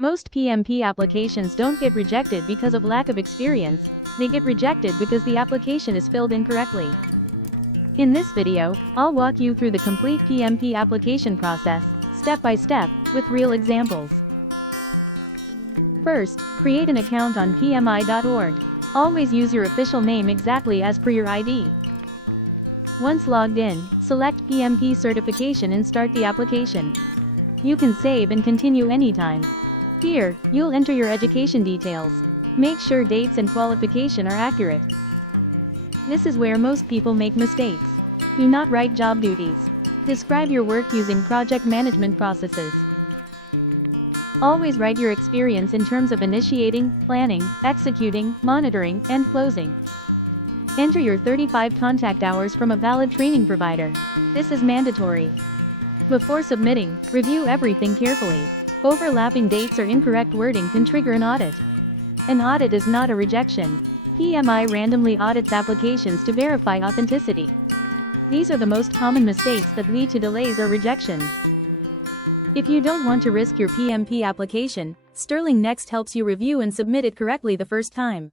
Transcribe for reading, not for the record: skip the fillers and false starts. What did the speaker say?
Most PMP applications don't get rejected because of lack of experience, they get rejected because the application is filled incorrectly. In this video, I'll walk you through the complete PMP application process, step by step, with real examples. First, create an account on PMI.org. Always use your official name exactly as per your ID. Once logged in, select PMP certification and start the application. You can save and continue anytime. Here, you'll enter your education details. Make sure dates and qualification are accurate. This is where most people make mistakes. Do not write job duties. Describe your work using project management processes. Always write your experience in terms of initiating, planning, executing, monitoring, and closing. Enter your 35 contact hours from a valid training provider. This is mandatory. Before submitting, review everything carefully. Overlapping dates or incorrect wording can trigger an audit. An audit is not a rejection. PMI randomly audits applications to verify authenticity. These are the most common mistakes that lead to delays or rejections. If you don't want to risk your PMP application, Sterling Next helps you review and submit it correctly the first time.